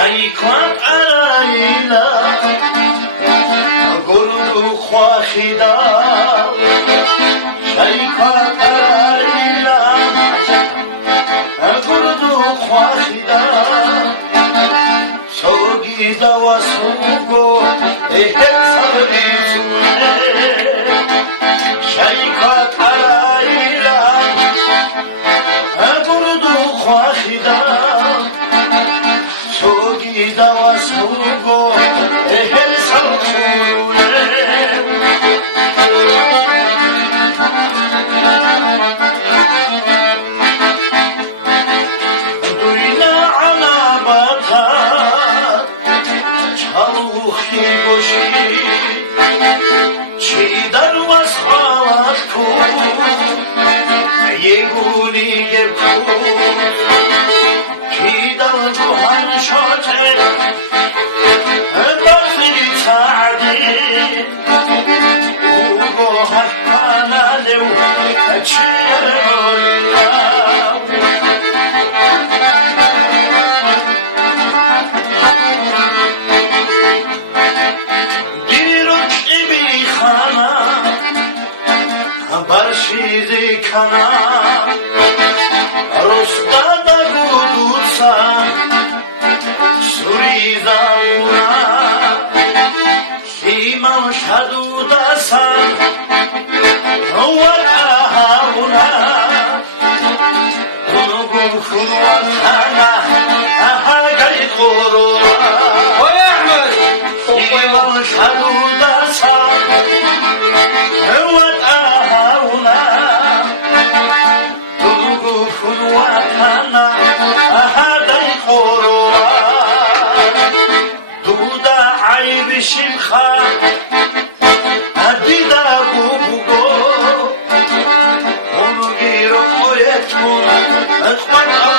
شيكوات عرايلا قرب خواخدا شيكوات عرايلا قرب خواخدا سوگی دوا سوگو اهل صبری سونه شيكوات عرايلا قرب خواخدا سوگی دوا سوگو اهل صبری برشیزی کنم رستا دگودوسا سوریزا اونا خیمم شدودسا ورعاها اونا کنگو کنواتانا اها گری قرونا خیمم شدودسا شمخا هدیدا بوگو اونو گیرو خویتون اتمن